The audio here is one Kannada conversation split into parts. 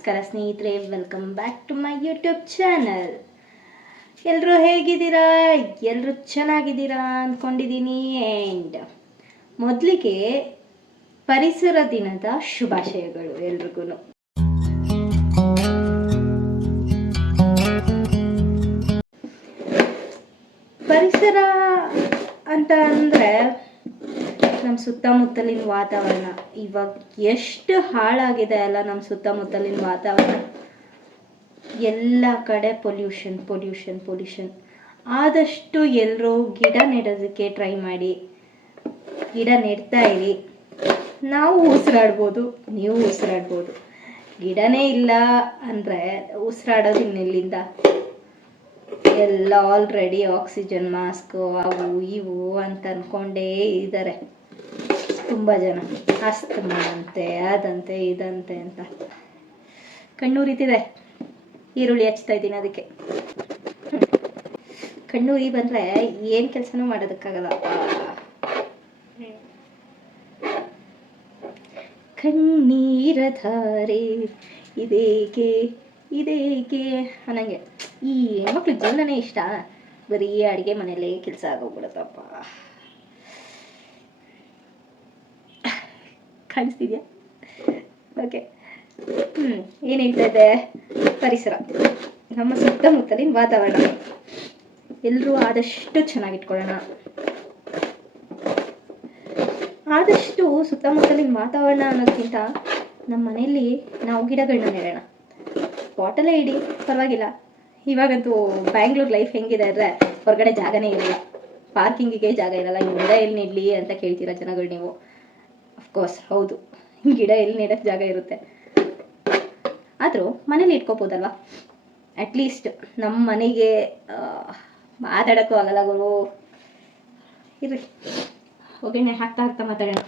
ನಮಸ್ಕಾರ ಸ್ನೇಹಿತರೆ, welcome back to my YouTube channel. ಎಲ್ಲರೂ ಹೇಗಿದ್ದೀರಾ? ಎಲ್ಲರೂ ಚೆನ್ನಾಗಿದ್ದೀರಾ ಅಂದ್ಕೊಂಡಿದ್ದೀನಿ. ಆ್ಯಂಡ್ ಮೊದಲಿಗೆ ಪರಿಸರ ದಿನದ ಶುಭಾಶಯಗಳು ಎಲ್ರಿಗೂ. ಪರಿಸರ ಅಂತ ಅಂದರೆ ನಮ್ಮ ಸುತ್ತಮುತ್ತಲಿನ ವಾತಾವರಣ. ಇವಾಗ ಎಷ್ಟು ಹಾಳಾಗಿದೆ ಅಲ್ಲ ನಮ್ಮ ಸುತ್ತಮುತ್ತಲಿನ ವಾತಾವರಣ. ಎಲ್ಲ ಕಡೆ ಪೊಲ್ಯೂಷನ್. ಆದಷ್ಟು ಎಲ್ಲರೂ ಗಿಡ ನೆಡೋದಕ್ಕೆ ಟ್ರೈ ಮಾಡಿ, ಗಿಡ ನೆಡ್ತಾ ಇರಿ. ನಾವು ಉಸಿರಾಡ್ಬೋದು, ನೀವು ಉಸಿರಾಡ್ಬೋದು. ಗಿಡನೇ ಇಲ್ಲ ಅಂದರೆ ಉಸಿರಾಡೋದು ಇನ್ನೆಲ್ಲಿಂದ? ಎಲ್ಲ ಆಲ್ರೆಡಿ ಆಕ್ಸಿಜನ್ ಮಾಸ್ಕು ಅವು ಇವು ಅಂತ ಅಂದ್ಕೊಂಡೇ ಇದ್ದಾರೆ ತುಂಬ ಜನ. ಅಸ್ತಮಾ ಅಂತೆ, ಅದಂತೆ ಇದಂತೆ ಅಂತ. ಕಣ್ಣೂರಿತಿದೆ, ಈರುಳ್ಳಿ ಹಚ್ತಾ ಇದ್ದೀನಿ ಅದಕ್ಕೆ. ಕಣ್ಣೂರಿ ಬಂದರೆ ಏನು ಕೆಲಸನೂ ಮಾಡೋದಕ್ಕಾಗಲ್ಲ. ಕಣ್ಣೀರ ಧಾರೆ ಇದೇಕೆ ಅನ್ನಂಗೆ. ಈ ಹೆಣ್ಮಕ್ಳು ಜೀವನನೇ ಇಷ್ಟ, ಬರೀ ಅಡುಗೆ ಮನೆಯಲ್ಲೇ ಕೆಲಸ ಆಗೋಗ್ಬಿಡುತ್ತಪ್ಪ. ಕಾಣಿಸ್ತಿದ್ಯಾ? ಓಕೆ. ಏನು ಹೇಳ್ತಾ ಇದೆ? ಪರಿಸರ, ನಮ್ಮ ಸುತ್ತಮುತ್ತಲಿನ ವಾತಾವರಣ ಎಲ್ಲರೂ ಆದಷ್ಟು ಚೆನ್ನಾಗಿಟ್ಕೊಳ್ಳೋಣ. ಆದಷ್ಟು ಸುತ್ತಮುತ್ತಲಿನ ವಾತಾವರಣ ಅನ್ನೋದಕ್ಕಿಂತ ನಮ್ಮ ಮನೆಯಲ್ಲಿ ನಾವು ಗಿಡಗಳನ್ನ ನೆಡೋಣ. ಬಾಟಲೇ ಇಡಿ, ಪರವಾಗಿಲ್ಲ. ಇವಾಗಂತೂ ಬ್ಯಾಂಗ್ಳೂರ್ ಲೈಫ್ ಹೆಂಗಿದೆ ಅಂದರೆ ಹೊರಗಡೆ ಜಾಗನೇ ಇರಲ್ಲ, ಪಾರ್ಕಿಂಗಿಗೆ ಜಾಗ ಇರಲ್ಲ. ಗಿಡ ಎಲ್ಲಿ ನೆಡಲಿ ಅಂತ ಕೇಳ್ತೀರಾ ಜನಗಳು ನೀವು. ಅಫ್ಕೋರ್ಸ್ ಹೌದು, ಗಿಡ ಎಲ್ಲಿ ನೆಡೋಕ್ಕೆ ಜಾಗ ಇರುತ್ತೆ. ಆದರೂ ಮನೇಲಿ ಇಟ್ಕೋಬೋದಲ್ವ? ಅಟ್ಲೀಸ್ಟ್ ನಮ್ಮ ಮನೆಗೆ ಮಾತಾಡೋಕ್ಕೂ ಆಗಲ್ಲ ಗುರು. ಇರ್ರಿ, ಒಗ್ಗರಣೆ ಹಾಕ್ತಾ ಮಾತಾಡೋಣ.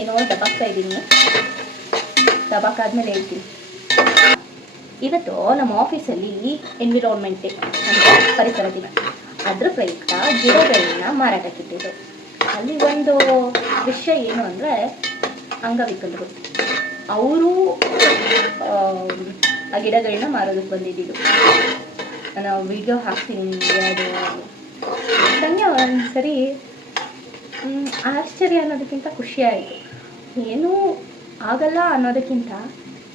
ಏನೋ ದಬಾಕ್ತಾ ಇದ್ದೀನಿ, ದಬಾಕಾದ್ಮೇಲೆ ಹೇಳ್ತೀನಿ. ಇವತ್ತು ನಮ್ಮ ಆಫೀಸಲ್ಲಿ ಎನ್ವಿರಾನ್ಮೆಂಟ್ ಡೇ ಅಂದರೆ ಪರಿಸರ ದಿನ, ಅದ್ರ ಪ್ರಯುಕ್ತ ಗಿಡಗಳನ್ನ ಮಾರಾಟಕ್ಕಿಟ್ಟಿದ್ದು. ಅಲ್ಲಿ ಒಂದು ವಿಷಯ ಏನು ಅಂದರೆ, ಅಂಗವಿಕಲರು ಅವರು ಆ ಗಿಡಗಳನ್ನ ಮಾರೋದಕ್ಕೆ ಬಂದಿದ್ದು. ನಾನು ವಿಡಿಯೋ ಹಾಕ್ತೀನಿ ನಿಮಗೆ. ಅದು ನನಗೆ ಒಂದ್ಸರಿ ಆಶ್ಚರ್ಯ ಅನ್ನೋದಕ್ಕಿಂತ ಖುಷಿ ಆಯಿತು. ಏನೂ ಆಗಲ್ಲ ಅನ್ನೋದಕ್ಕಿಂತ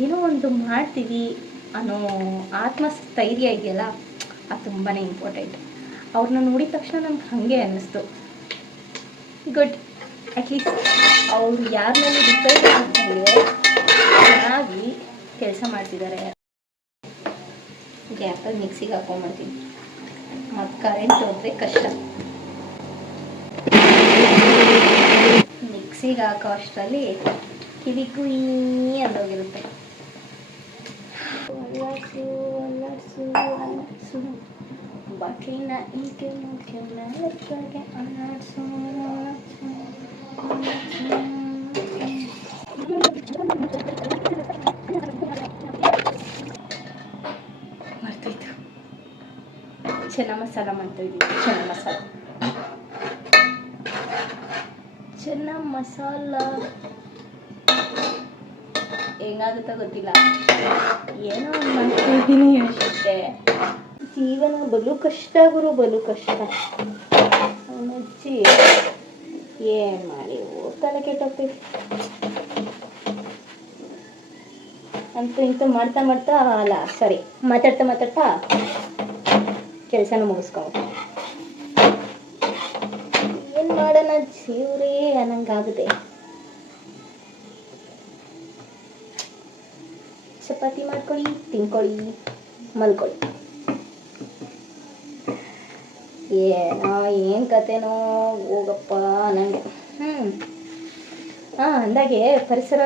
ಏನೋ ಒಂದು ಮಾಡ್ತೀವಿ ಅನ್ನೋ ಆತ್ಮಸ್ಥೈರ್ಯ ಇದೆಯಲ್ಲ, ಅದು ತುಂಬಾ ಇಂಪಾರ್ಟೆಂಟ್. ಅವ್ರನ್ನ ನೋಡಿದ ತಕ್ಷಣ ನಮ್ಗೆ ಹಾಗೆ ಅನ್ನಿಸ್ತು, ಗುಡ್, ಅಟ್ಲೀಸ್ಟ್ ಅವರು ಯಾರ ಮೇಲೆ ಡಿಪೆಂಡ್ ಆಗ್ದಂಗೆ ಚೆನ್ನಾಗಿ ಕೆಲಸ ಮಾಡ್ತಿದ್ದಾರೆ. ಗ್ಯಾಪಲ್ಲಿ ಮಿಕ್ಸಿಗೆ ಹಾಕೊಂಡ್ಬಿಡ್ತೀನಿ, ಮತ್ತು ಕರೆಂಟ್ ಹೋದರೆ ಕಷ್ಟ. ಮಿಕ್ಸಿಗೆ ಹಾಕೋ ಅಷ್ಟರಲ್ಲಿ ಕಿವಿ ಕುಯ್ ಅಂದೋಗಿರುತ್ತೆ. ಬಾಟ್ಲಿನ ಈಕೆ ಮುಖ್ಯಕ್ಕೆ ಅಲ್ಲಾಡ್ಸು. ಮರ್ತೋಯ್ತು, ಚೆನ್ನ ಮಸಾಲ ಮಾಡ್ತಾಯಿದ್ದೀನಿ. ಚೆನ್ನ ಮಸಾಲ ಹೆಂಗಾಗುತ್ತೋ ಗೊತ್ತಿಲ್ಲ, ಏನೋ ಒಂದು ಮಾಡ್ತಾಯಿದ್ದೀನಿ ಅಷ್ಟೇ. ಜೀವನ ಬಲು ಕಷ್ಟ ಗುರು, ಬಲು ಕಷ್ಟ. ಅವನಜ್ಜಿ ಏನು ಮಾಡಿ ತಲೆ ಕೆಟ್ಟೋಗ್ತೀವಿ. ಅಂತೂ ಇಂತೂ ಮಾಡ್ತಾ ಅಲ್ಲ ಸರಿ ಮಾತಾಡ್ತಾ ಕೆಲಸನೂ ಮುಗಿಸ್ಕೊಂಡು ಏನು ಮಾಡೋಣ ಜೀವ್ರೇ ಅನ್ನಂಗಾಗಿದೆ. ಚಪಾತಿ ಮಾಡ್ಕೊಳ್ಳಿ, ತಿನ್ಕೊಳ್ಳಿ, ಮಲ್ಕೊಳ್ಳಿ. ಏನು ಕತೆನೋ ಹೋಗಪ್ಪ ನನಗೆ. ಅಂದಾಗೆ ಪರಿಸರ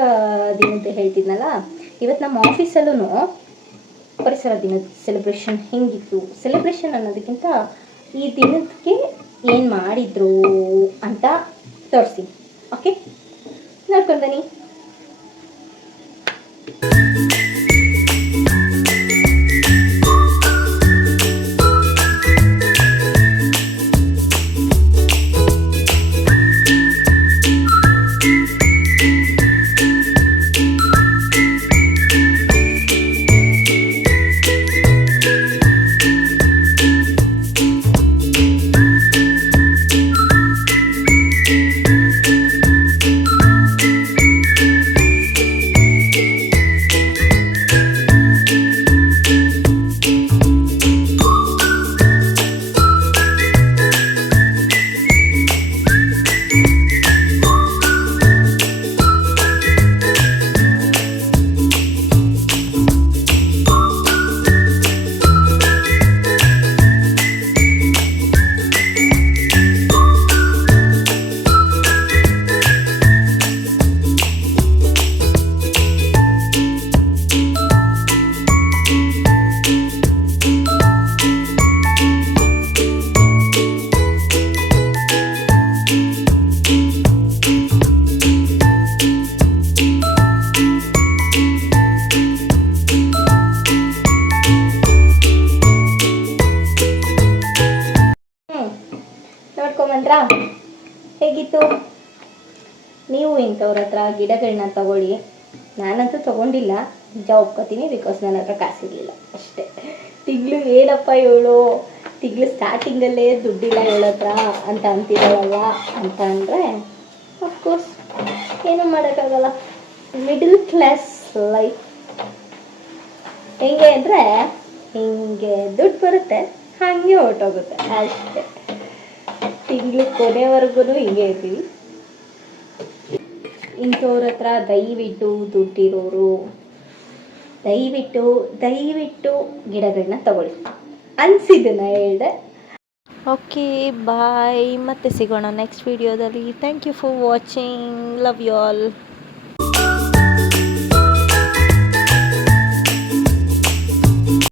ದಿನದ ಹೇಳ್ತಿದ್ನಲ್ಲ, ಇವತ್ತು ನಮ್ಮ ಆಫೀಸಲ್ಲೂ ಪರಿಸರ ದಿನದ ಸೆಲೆಬ್ರೇಷನ್ ಹೆಂಗಿತ್ತು. ಸೆಲೆಬ್ರೇಷನ್ ಅನ್ನೋದಕ್ಕಿಂತ ಈ ದಿನಕ್ಕೆ ಏನು ಮಾಡಿದ್ರು ಅಂತ ತೋರಿಸಿ. ಓಕೆ, ನೋಡ್ಕೊಂಡು ಬನ್ನಿ. ಹೇಗಿತ್ತು? ನೀವು ಇಂಥವ್ರ ಹತ್ರ ಗಿಡಗಳನ್ನ ತಗೊಳ್ಳಿ. ನಾನಂತೂ ತೊಗೊಂಡಿಲ್ಲ, ನಿಜ ಒಪ್ಕೋತೀನಿ, ಬಿಕಾಸ್ ನನ್ನ ಹತ್ರ ಕಾಸಿರಲಿಲ್ಲ ಅಷ್ಟೇ. ತಿಂಗಳು ಏನಪ್ಪ ಇವಳು, ತಿಂಗಳು ಸ್ಟಾರ್ಟಿಂಗಲ್ಲೇ ದುಡ್ಡಿಲ್ಲ ಇವಳ ಹತ್ರ ಅಂತ ಅಂತಿದ್ದಾಳಲ್ಲ ಅಂತ ಅಂದರೆ ಅಫ್ಕೋರ್ಸ್ ಏನೂ ಮಾಡೋಕ್ಕಾಗಲ್ಲ. ಮಿಡಲ್ ಕ್ಲಾಸ್ ಲೈಫ್ ಹೆಂಗೆ ಅಂದರೆ ಹಿಂಗೆ ದುಡ್ಡು ಬರುತ್ತೆ, ಹಾಗೆ ಹೊರಟೋಗುತ್ತೆ ಅಷ್ಟೇ. ತಿಂಗಳು ಕೊನೆವರೆಗೂ ಹಿಂಗೆ ಇರ್ತೀವಿ. ಇಂಥವ್ರ ಹತ್ರ ದಯವಿಟ್ಟು ದುಡ್ಡಿರೋರು ದಯವಿಟ್ಟು ಗಿಡಗಳನ್ನ ತಗೊಳ್ಳಿ ಅನಿಸಿದ್ದನ್ನು ಹೇಳಿದೆ. ಓಕೆ ಬಾಯ್, ಮತ್ತೆ ಸಿಗೋಣ ನೆಕ್ಸ್ಟ್ ವಿಡಿಯೋದಲ್ಲಿ. Thank you for watching, love you all.